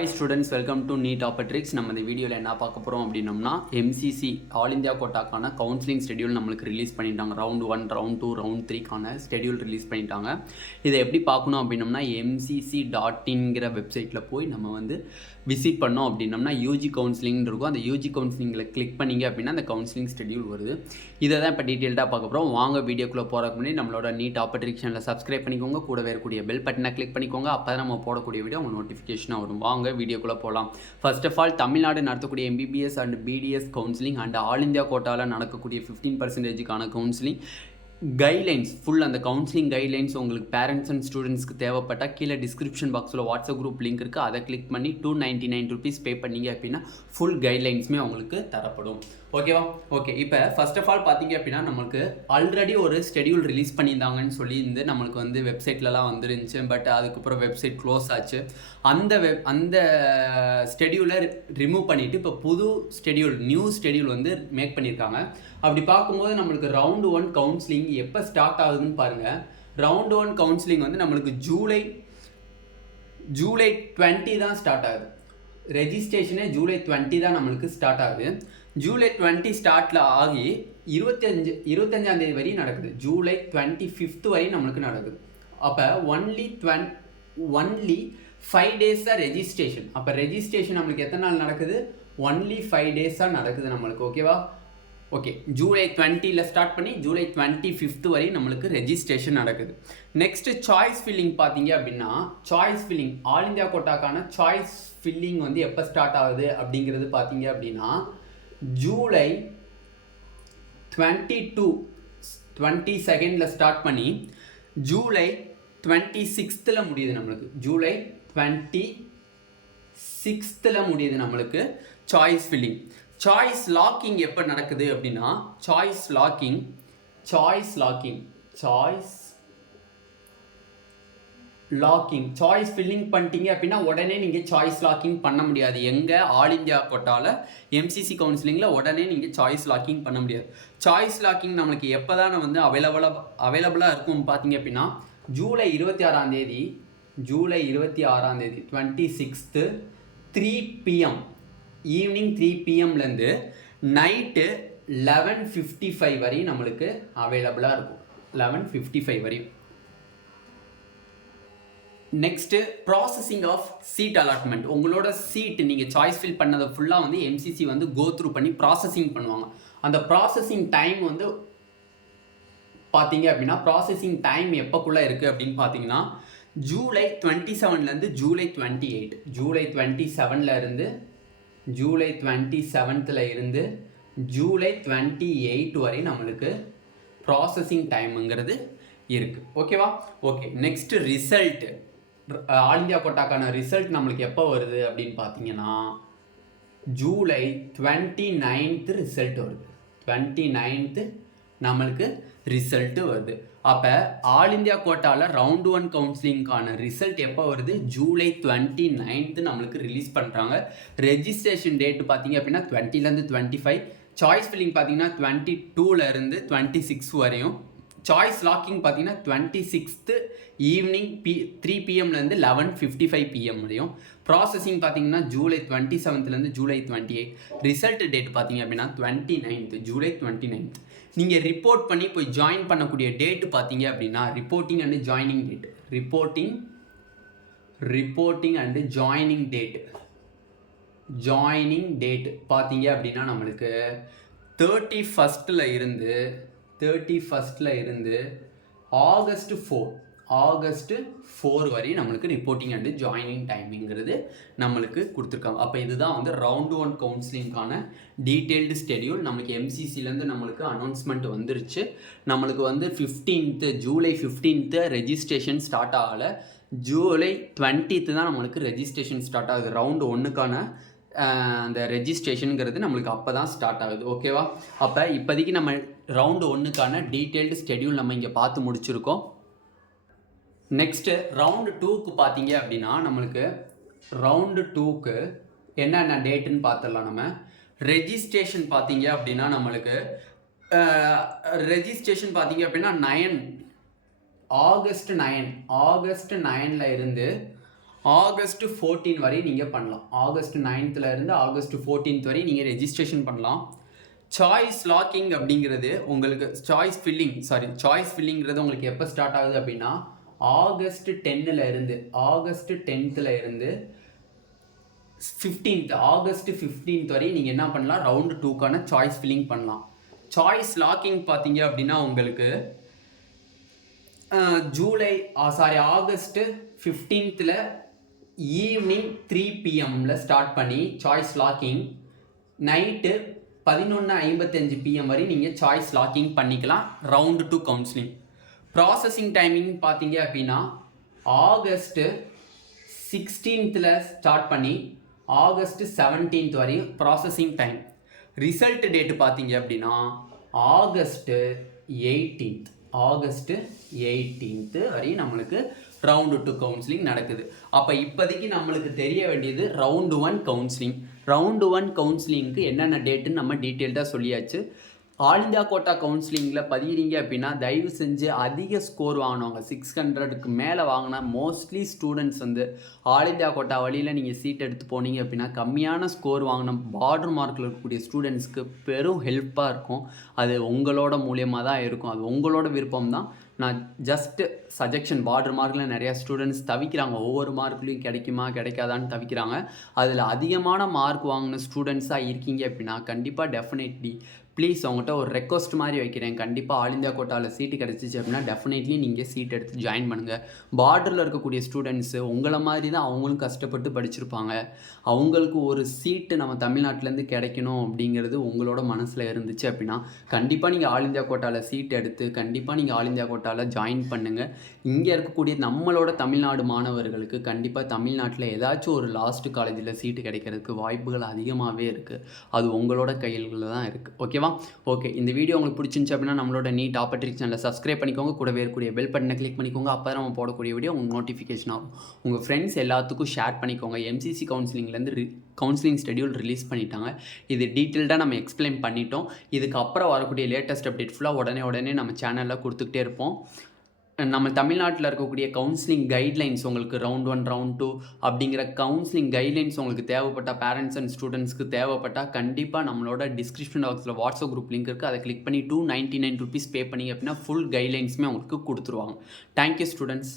Hi students, welcome to Neet Tricks. நம்ம இந்த வீடியோவில் என்ன பார்க்க போகிறோம் அப்படின்னம்னா எம்சிசி ஆல் இந்தியா கோட்டாக்கான கவுன்சிலிங் ஸ்கெடியூல் நம்மளுக்கு ரிலீஸ் பண்ணிட்டாங்க. ரவுண்ட் 1, ரவுண்ட் 2, ரவுண்ட் 3க்கான ஸ்கெடியூல் ரிலீஸ் பண்ணிட்டாங்க. இதை எப்படி பார்க்கணும் அப்படின்னம்னா mcc.in வெப்சைட்டில் போய் நம்ம வந்து விசிட் பண்ணோம் அப்படின்னம்னா யூஜி கவுன்சிலிங் இருக்கும். அந்த யூஜி கவுன்சிலிங்கில் கிளிக் பண்ணிங்க அப்படின்னா அந்த கவுன்சிலிங் ஸ்கெடியூல் வருது. இதை தான் இப்போ டீட்டெயில்டாக பார்க்க போகிறோம். வாங்க வீடியோக்குள்ளே போகிறதுக்கு முன்னாடி நம்மளோட நீட் ட்ரிக்ஸ் சேனலை சப்ஸ்கிரைப் பண்ணிக்கோங்க, கூட வரக்கூடிய பெல் பட்டனை கிளிக் பண்ணிக்கோங்க. அப்போ தான் நம்ம போடக்கூடிய வீடியோ உங்களுக்கு நோட்டிஃபிகேஷனாக வரும். வாங்க வீடியோக்குள்ளே போகலாம். ஃபர்ஸ்ட் ஆஃப் ஆல், தமிழ்நாடு நடத்தக்கூடிய MBBS and BDS counselling and all India கோட்டாவில் நடக்கக்கூடிய 15%க்கான கவுன்சிலிங் கைட்லைன்ஸ், ஃபுல் அந்த கவுன்சிலிங் கைட்லைன்ஸ் உங்களுக்கு பேரண்ட்ஸ் அண்ட் ஸ்டூடெண்ட்ஸ்க்கு தேவைப்பட்டால் கீழே டிஸ்கிரிப்ஷன் பாக்ஸில் வாட்ஸ்அப் குரூப் லிங்க் இருக்குது. அதை கிளிக் பண்ணி 299 rupees பே பண்ணிங்க அப்படின்னா ஃபுல் கைட்லைன்ஸுமே உங்களுக்கு தரப்படும். ஓகேவா? ஓகே, இப்போ ஃபர்ஸ்ட் ஆஃப் ஆல் பார்த்தீங்க அப்படின்னா நம்மளுக்கு ஆல்ரெடி ஒரு ஸ்கெடியூல் ரிலீஸ் பண்ணியிருந்தாங்கன்னு சொல்லி நம்மளுக்கு வந்து வெப்சைட்லலாம் வந்துருந்துச்சு. பட் அதுக்கப்புறம் வெப்சைட் க்ளோஸ் ஆச்சு. அந்த ஸ்கெடியூலை ரிமூவ் பண்ணிவிட்டு இப்போ புது ஸ்கெடியூல், நியூ ஸ்கெடியூல் வந்து மேக் பண்ணியிருக்காங்க. அப்படி பார்க்கும்போது நம்மளுக்கு ரவுண்டு 1 கவுன்சிலிங் எப்போ ஸ்டார்ட் ஆகுதுன்னு பாருங்கள். ரவுண்டு 1 கவுன்சிலிங் வந்து நம்மளுக்கு ஜூலை 20 தான் ஸ்டார்ட் ஆகுது. ரெஜிஸ்ட்ரேஷனே ஜூலை 20 தான் நம்மளுக்கு ஸ்டார்ட் ஆகுது. ஜூலை 20 ஸ்டார்ட்டில் ஆகி 25ஆம் தேதி வரையும் நடக்குது. ஜூலை 25th வரையும் நம்மளுக்கு நடக்குது. அப்போ ஒன்லி 5 days தான் ரெஜிஸ்ட்ரேஷன். அப்போ ரெஜிஸ்ட்ரேஷன் நம்மளுக்கு எத்தனை நாள் நடக்குது? ஒன்லி 5 days தான் நடக்குது நம்மளுக்கு. ஓகேவா? ஓகே, ஜூலை 20ல் ஸ்டார்ட் பண்ணி ஜூலை 25th வரையும் நம்மளுக்கு ரெஜிஸ்ட்ரேஷன் நடக்குது. நெக்ஸ்ட்டு சாய்ஸ் ஃபில்லிங் பார்த்தீங்க அப்படின்னா, சாய்ஸ் ஃபில்லிங் ஆல் இந்தியா கோட்டாக்கான சாய்ஸ் ஃபில்லிங் வந்து எப்போ ஸ்டார்ட் ஆகுது அப்படிங்கிறது பார்த்தீங்க அப்படின்னா ஜூலை 22nd ஸ்டார்ட் பண்ணி ஜூலை 26th முடியுது நம்மளுக்கு. ஜூலை 26th முடியுது நம்மளுக்கு சாய்ஸ் ஃபில்லிங். சாய்ஸ் லாக்கிங் எப்போ நடக்குது அப்படின்னா சாய்ஸ் ஃபில்லிங் பண்ணிட்டீங்க அப்படின்னா உடனே நீங்கள் சாய்ஸ் லாக்கிங் பண்ண முடியாது. எங்கள் ஆல் இந்தியா கோட்டாவில் எம்சிசி கவுன்சிலிங்கில் உடனே நீங்கள் சாய்ஸ் லாக்கிங் பண்ண முடியாது. சாய்ஸ் லாக்கிங் நம்மளுக்கு எப்போ தான் வந்து அவைலபிளாக இருக்கும் பார்த்தீங்க அப்படின்னா ஜூலை 26ஆம் தேதி 26th 3 PM ஈவினிங் 3 PMலேருந்து நைட்டு 11:55 வரையும் நம்மளுக்கு அவைலபிளாக இருக்கும். 11:55 வரையும். Next processing of seat allotment. உங்களோட சீட் நீங்கள் சாய்ஸ் ஃபில் பண்ணதை ஃபுல்லாக வந்து எம்சிசி வந்து கோ த்ரூ பண்ணி ப்ராசஸிங் பண்ணுவாங்க. அந்த ப்ராசஸிங் டைம் வந்து பார்த்தீங்க அப்படின்னா ப்ராசஸிங் டைம் எப்போக்குள்ளே இருக்குது அப்படின்னு பார்த்தீங்கன்னா ஜூலை 27லேருந்து ஜூலை 28, ஜூலை 27லேருந்து ஜூலை 27th இருந்து ஜூலை 28 வரை நம்மளுக்கு ப்ராசஸிங் டைமுங்கிறது இருக்குது. ஓகேவா? Okay, next result. All India கோட்டாக்கான ரிசல்ட் நம்மளுக்கு எப்போ வருது அப்படின்னு பார்த்தீங்கன்னா ஜூலை 29th ரிசல்ட் வருது. 29th நம்மளுக்கு ரிசல்ட்டு வருது. அப்போ ஆல் இந்தியா கோட்டாவில் ரவுண்ட் 1 கவுன்சிலிங்கான ரிசல்ட் எப்போ வருது? ஜூலை 29th நம்மளுக்கு ரிலீஸ் பண்ணுறாங்க. ரெஜிஸ்ட்ரேஷன் டேட்டு பார்த்தீங்க அப்படின்னா 20லேருந்து 25. சாய்ஸ் ஃபில்லிங் பார்த்தீங்கன்னா 22லேருந்து 26 வரையும். சாய்ஸ் லாக்கிங் பார்த்தீங்கன்னா 26th ஈவினிங் 3 PMலேருந்து 11:55 PM வரையும். ப்ராசஸிங் பார்த்தீங்கன்னா ஜூலை 27லேருந்து ஜூலை 28. ரிசல்ட் டேட் பார்த்தீங்க அப்படின்னா 29th ஜூலை 29th. நீங்கள் ரிப்போர்ட் பண்ணி போய் ஜாயின் பண்ணக்கூடிய டேட்டு பார்த்தீங்க அப்படின்னா ரிப்போர்ட்டிங் அண்ட் ஜாயினிங் டேட் பார்த்தீங்க அப்படின்னா நம்மளுக்கு 31st இருந்து ஆகஸ்ட் 4 வரை நம்மளுக்கு ரிப்போர்ட்டிங் அண்ட் ஜாயினிங் டைமிங்கிறது நம்மளுக்கு கொடுத்துருக்காங்க. அப்போ இதுதான் வந்து ரவுண்டு 1 கவுன்சிலிங்கான டீட்டெயில்டு ஸ்கெடியூல். நம்மளுக்கு எம்சிசிலேருந்து நம்மளுக்கு அனௌன்ஸ்மெண்ட் வந்துருச்சு. நம்மளுக்கு வந்து ஜூலை 15th ரெஜிஸ்ட்ரேஷன் ஸ்டார்ட் ஆகலை. ஜூலை 20th தான் நம்மளுக்கு ரெஜிஸ்ட்ரேஷன் ஸ்டார்ட் ஆகுது. ரவுண்டு 1க்கான அந்த ரெஜிஸ்ட்ரேஷனுங்கிறது நம்மளுக்கு அப்போ தான் ஸ்டார்ட் ஆகுது. ஓகேவா? அப்போ இப்போதைக்கு நம்ம ரவுண்டு 1க்கான டீட்டெயில்டு ஸ்கெடியூல் நம்ம இங்கே பார்த்து முடிச்சிருக்கோம். நெக்ஸ்ட்டு ரவுண்டு 2க்கு பார்த்தீங்க அப்படின்னா நம்மளுக்கு ரவுண்டு 2க்கு என்னென்ன டேட்டுன்னு பார்த்துடலாம். நம்ம ரெஜிஸ்ட்ரேஷன் பார்த்தீங்க அப்படின்னா நம்மளுக்கு ரெஜிஸ்ட்ரேஷன் பார்த்தீங்க அப்படின்னா ஆகஸ்ட் 9 இருந்து ஆகஸ்ட் 14 வரை நீங்கள் பண்ணலாம். ஆகஸ்ட் 9th இருந்து ஆகஸ்ட் 14th வரை நீங்கள் ரெஜிஸ்ட்ரேஷன் பண்ணலாம். சாய்ஸ் லாக்கிங் அப்படிங்கிறது உங்களுக்கு சாய்ஸ் ஃபில்லிங்கிறது உங்களுக்கு எப்போ ஸ்டார்ட் ஆகுது அப்படின்னா ஆகஸ்ட் 10th இருந்து 15th வரை நீங்கள் என்ன பண்ணலாம், ரவுண்டு 2க்கான சாய்ஸ் ஃபில்லிங் பண்ணலாம். சாய்ஸ் லாக்கிங் பார்த்தீங்க அப்படின்னா உங்களுக்கு August 15th evening 3 PM start பண்ணி சாய்ஸ் லாக்கிங் நைட்டு 11:55 PM வரை நீங்கள் சாய்ஸ் லாக்கிங் பண்ணிக்கலாம். Round 2 counselling. ப்ராசஸிங் டைமிங் பார்த்தீங்க அப்படின்னா ஆகஸ்ட் 16th ஸ்டார்ட் பண்ணி ஆகஸ்ட் 17th வரையும் ப்ராசஸிங் டைம். ரிசல்ட் டேட்டு பார்த்தீங்க அப்படின்னா ஆகஸ்ட் 18th வரையும் நம்மளுக்கு ரவுண்டு 2 கவுன்சிலிங் நடக்குது. அப்போ இப்போதைக்கு நம்மளுக்கு தெரிய வேண்டியது ரவுண்டு 1 கவுன்சிலிங். ரவுண்டு 1 கவுன்சிலிங்க்கு என்னென்ன டேட்டுன்னு நம்ம டீட்டெயில்டாக சொல்லியாச்சு. ஆல் இந்தியா கோட்டா கவுன்சிலிங்கில் பதிகிறீங்க அப்படின்னா தயவு செஞ்சு அதிக ஸ்கோர் வாங்கினவங்க 600க்கு மேலே வாங்கினா மோஸ்ட்லி ஸ்டூடெண்ட்ஸ் வந்து ஆல் இந்தியா கோட்டா வழியில் நீங்கள் சீட் எடுத்து போனீங்க அப்படின்னா கம்மியான ஸ்கோர் வாங்கின பார்டர் மார்க்கில் இருக்கக்கூடிய ஸ்டூடெண்ட்ஸ்க்கு பெரும் ஹெல்ப்பாக இருக்கும். அது உங்களோட மூலியமாக தான் இருக்கும். அது உங்களோட விருப்பம் தான். நான் ஜஸ்ட்டு சஜெக்ஷன். பார்டர் மார்க்கில் நிறையா ஸ்டூடெண்ட்ஸ் தவிக்கிறாங்க. ஒவ்வொரு மார்க்லேயும் கிடைக்குமா கிடைக்காதான்னு தவிக்கிறாங்க. அதில் அதிகமான மார்க் வாங்கின ஸ்டூடெண்ட்ஸாக இருக்கீங்க அப்படின்னா கண்டிப்பாக டெஃபினெட்லி ப்ளீஸ் அவங்ககிட்ட ஒரு ரெக்வஸ்ட் மாதிரி வைக்கிறேன். கண்டிப்பாக ஆல் இந்தியா கோட்டாவில் சீட்டு கிடச்சிச்சு அப்படின்னா டெஃபினெட்லி நீங்கள் சீட் எடுத்து ஜாயின் பண்ணுங்கள். பார்டரில் இருக்கக்கூடிய ஸ்டூடெண்ட்ஸு உங்களை மாதிரி தான் அவங்களும் கஷ்டப்பட்டு படிச்சிருப்பாங்க. அவங்களுக்கு ஒரு சீட்டு நம்ம தமிழ்நாட்டிலேருந்து கிடைக்கணும் அப்படிங்கிறது உங்களோட மனசில் இருந்துச்சு அப்படின்னா கண்டிப்பாக நீங்கள் ஆல் இந்தியா கோட்டாவில் சீட் எடுத்து கண்டிப்பாக நீங்கள் ஆல் இந்தியா கோட்டாவில் ஜாயின் பண்ணுங்கள். இங்கே இருக்கக்கூடிய நம்மளோட தமிழ்நாடு மாணவர்களுக்கு கண்டிப்பாக தமிழ்நாட்டில் ஏதாச்சும் ஒரு லாஸ்ட்டு காலேஜில் சீட்டு கிடைக்கிறதுக்கு வாய்ப்புகள் அதிகமாகவே இருக்குது. அது உங்களோட கைகளில் தான் இருக்குது. ஓகேவா? ஓகே, இந்த வீடியோ உங்களுக்கு பிடிச்சிருந்துச்சு அப்படின்னா நம்மளோட நீட் ஆப்பர்ச்சுனிட்டி சேனலை சப்ஸ்கிரைப் பண்ணிக்கோங்க. கூடவே இருக்கக்கூடிய பெல் பட்டனை கிளிக் பண்ணிக்கோங்க. அப்போ தான் நம்ம போடக்கூடிய வீடியோ உங்களுக்கு நோட்டிஃபிகேஷன் ஆகும். உங்கள் ஃப்ரெண்ட்ஸ் எல்லாத்துக்கும் ஷேர் பண்ணிக்கோங்க. எம்சிசி கவுன்சிலிங்லேருந்து கவுன்சிலிங் ஷெடியூல் ரிலீஸ் பண்ணிட்டாங்க. இது டீட்டெயில்டாக நம்ம எக்ஸ்பிளைன் பண்ணிட்டோம். இதுக்கப்புறம் வரக்கூடிய லேட்டஸ்ட் அப்டேட் ஃபுல்லாக உடனே நம்ம சேனலில் கொடுத்துக்கிட்டே இருப்போம். நம்ம தமிழ்நாட்டில் இருக்கக்கூடிய கவுன்சிலிங் கைட்லைன்ஸ் உங்களுக்கு ரவுண்ட் 1 ரவுண்ட் 2 அப்படிங்கிற கவுன்சிலிங் கைட்லைன்ஸ் உங்களுக்கு தேவைப்பட்ட பேரண்ட்ஸ் அண்ட் ஸ்டூடெண்ட்ஸ்க்கு தேவைப்பட்டால் கண்டிப்பாக நம்மளோட டிஸ்கிரிப்ஷன் பாக்ஸில் வாட்ஸ்அப் குரூப் லிங்க் இருக்குது. அதை கிளிக் பண்ணி 299 rupees பே பண்ணிங்க அப்படின்னா ஃபுல் கைட்லைன்ஸுமே உங்களுக்கு கொடுத்துருவாங்க. Thank you students.